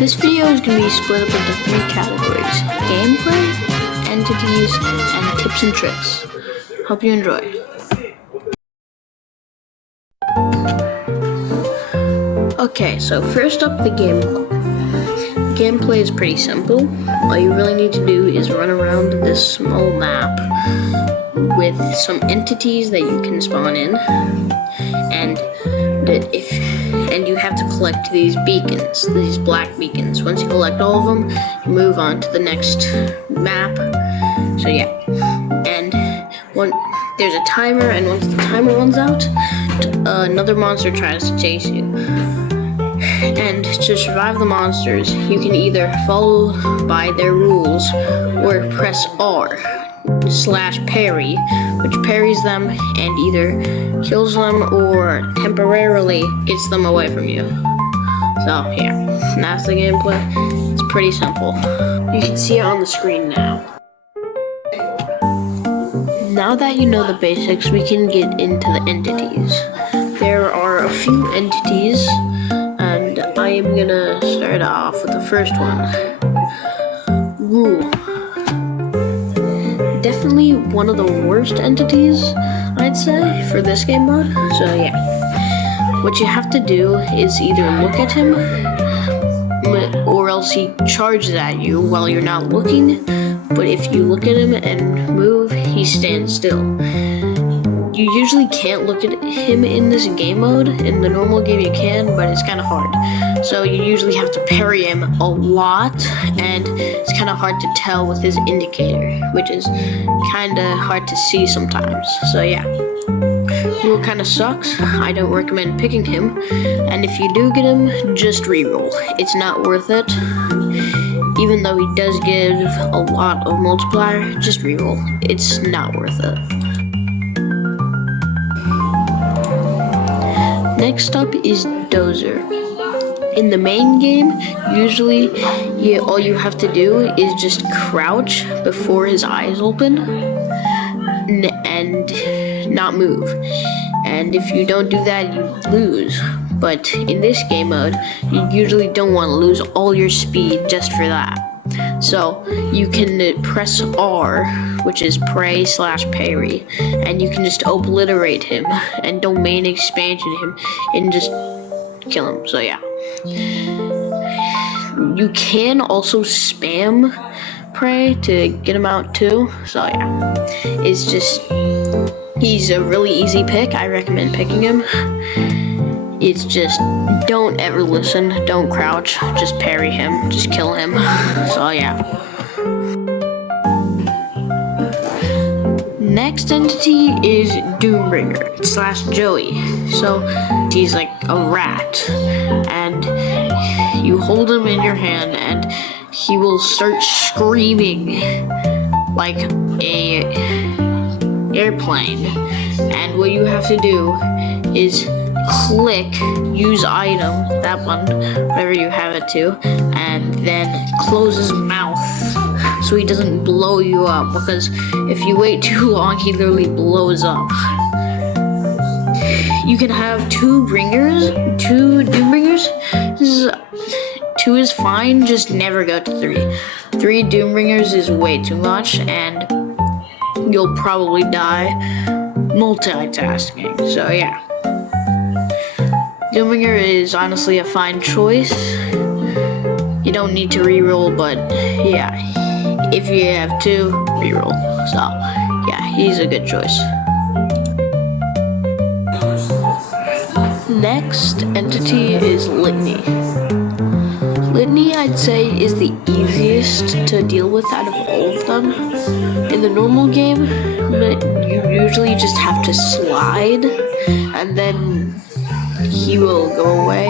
This video is going to be split up into 3 categories: gameplay, entities, and tips and tricks. Hope you enjoy. Okay, so first up, the gameplay. Gameplay is pretty simple. All you really need to do is run around this small map with some entities that you can spawn in, and you have to collect these beacons, these black beacons. Once you collect all of them, you move on to the next map. So yeah, and there's a timer, and once the timer runs out, another monster tries to chase you. And to survive the monsters, you can either follow by their rules or press R/parry, which parries them and either kills them or temporarily gets them away from you. So yeah, that's the gameplay. It's pretty simple. You can see it on the screen now. Now that you know the basics, we can get into the entities. There are a few entities, and I am gonna start off with the first one. Rule. Definitely one of the worst entities, I'd say, for this game mode. So yeah, what you have to do is either look at him, or else he charges at you while you're not looking. But if you look at him and move, he stands still. You usually can't look at him in this game mode. In the normal game you can, but it's kind of hard. So you usually have to parry him a lot, and it's kind of hard to tell with his indicator, which is kind of hard to see sometimes. So yeah, rule kind of sucks. I don't recommend picking him, and if you do get him, just reroll. It's not worth it. Even though he does give a lot of multiplier, just reroll. It's not worth it. Next up is Dozer. In the main game, usually all you have to do is just crouch before his eyes open and not move. And if you don't do that, you lose. But in this game mode, you usually don't want to lose all your speed just for that. So you can press R, which is pray/parry, and you can just obliterate him and domain expansion him and just kill him. So yeah. You can also spam pray to get him out too. So yeah, he's a really easy pick. I recommend picking him. It's just, don't ever listen, don't crouch, just parry him, just kill him. So yeah. Next entity is Doombringer/Joey. So he's like a rat, and you hold him in your hand and he will start screaming like a airplane. And what you have to do is click use item, that one, whatever you have it to, and then close his mouth so he doesn't blow you up, because if you wait too long, he literally blows up. You can have 2 Doombringers. 2 is fine, just never go to 3. 3 Doombringers is way too much, and you'll probably die multitasking. So yeah. Doombringer is honestly a fine choice. You don't need to reroll, but yeah, if you have to, reroll. So yeah, he's a good choice. Next entity is Litany. Litany, I'd say, is the easiest to deal with out of all of them. In the normal game, you usually just have to slide, and then he will go away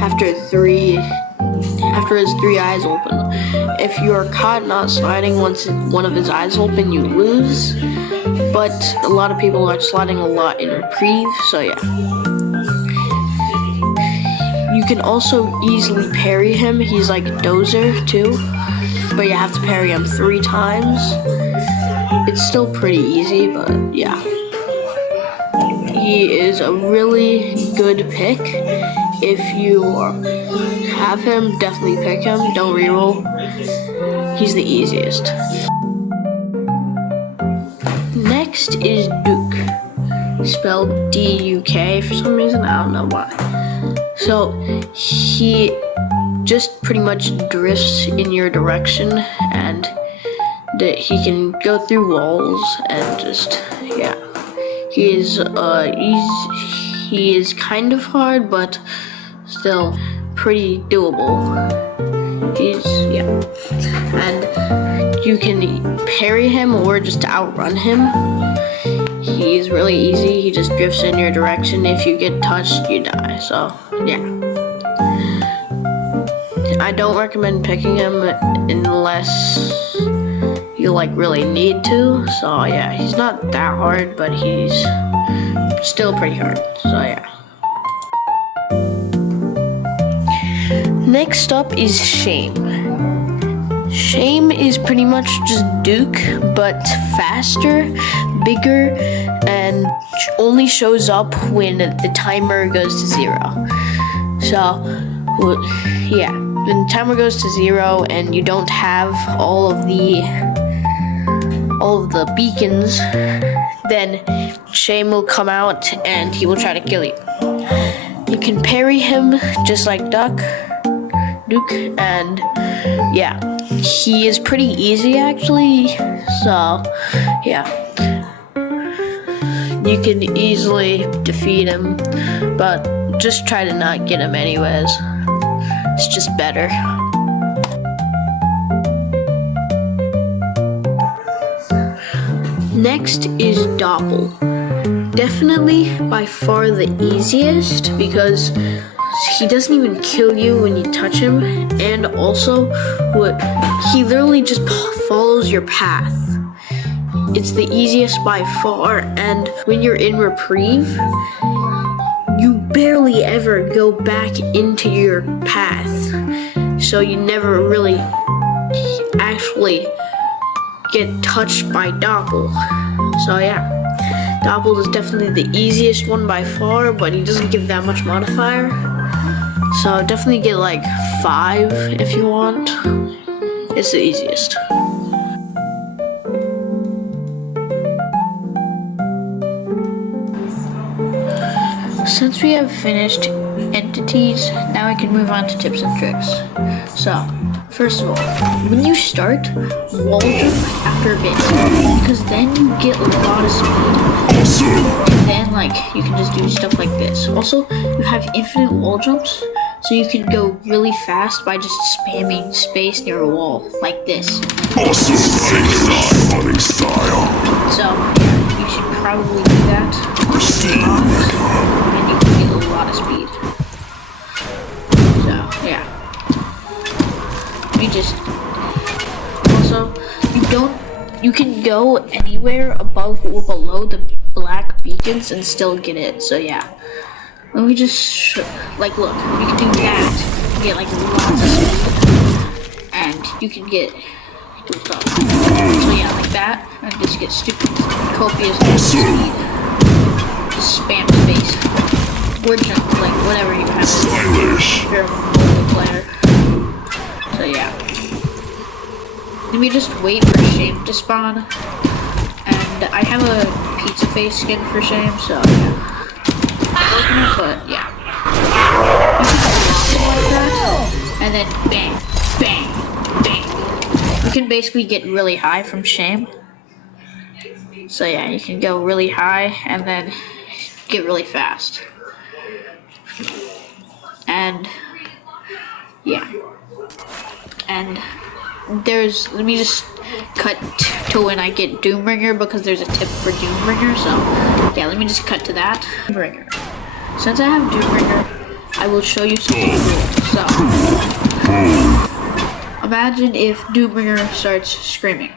after his 3 eyes open. If you are caught not sliding once one of his eyes open, you lose. But a lot of people are sliding a lot in reprieve, so yeah. You can also easily parry him. He's like Dozer too, but you have to parry him 3 times. It's still pretty easy, but yeah. He is a really good pick. if you have him, definitely pick him. Don't reroll. He's the easiest. Next is Duke, spelled D-U-K for some reason. I don't know why. So he just pretty much drifts in your direction, and that he can go through walls and just, yeah. He is kind of hard, but still pretty doable. And you can parry him or just outrun him. He's really easy. He just drifts in your direction. If you get touched, you die. So, yeah. I don't recommend picking him unless you really need to. So, yeah, he's not that hard, but he's still pretty hard. So, yeah. Next up is Shame. Shame is pretty much just Duke, but faster, bigger, and only shows up when the timer goes to 0. So, yeah, when the timer goes to 0 and you don't have all of the beacons, then Shame will come out and he will try to kill you. You can parry him just like Duke, and yeah, he is pretty easy actually, so yeah, you can easily defeat him, but just try to not get him anyways. It's just better. Next is Doppel. Definitely by far the easiest because he doesn't even kill you when you touch him, and also he literally just follows your path. It's the easiest by far, and when you're in reprieve, you barely ever go back into your path, so you never really actually get touched by Doppel. So yeah, Doppel is definitely the easiest one by far, but he doesn't give that much modifier. So definitely get 5 if you want. It's the easiest. Since we have finished entities, now we can move on to tips and tricks. So, first of all, when you start, wall jump after a bit, because then you get a lot of speed. And then you can just do stuff like this. Also, you have infinite wall jumps, so you can go really fast by just spamming space near a wall, like this. So, yeah, you should probably do that. And you can get a lot of speed. So, yeah. You can go anywhere above or below the black beacons and still get it, so yeah. Let me just, look, you can do that, get lots of speed, and you can get, so yeah, like that, and just get stupid, copious speed, just spam space, or jump, whatever you have to do, if you're a mobile player, so yeah. Let me just wait for Shame to spawn, and I have a pizza face skin for Shame, so yeah. But yeah. You can like that, and then bang, bang, bang. You can basically get really high from Shame. So yeah, you can go really high and then get really fast. And yeah. And let me just cut to when I get Doombringer, because there's a tip for Doombringer, so yeah, let me just cut to that. Doombringer. Since I have Doombringer, I will show you something cool. So, imagine if Doombringer starts screaming.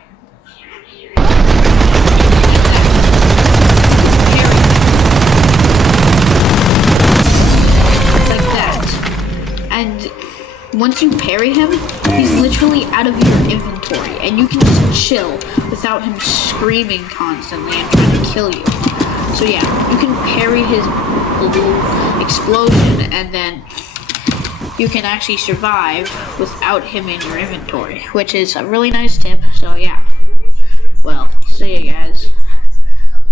Like that. And once you parry him, he's literally out of your inventory, and you can just chill without him screaming constantly and trying to kill you. So yeah, you can parry his little explosion, and then you can actually survive without him in your inventory, which is a really nice tip. So yeah. Well, so yeah, guys,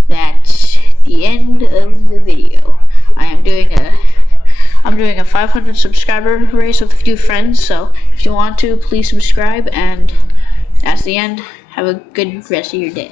that's the end of the video. I'm doing a 500 subscriber race with a few friends, so if you want to, please subscribe, and that's the end. Have a good rest of your day.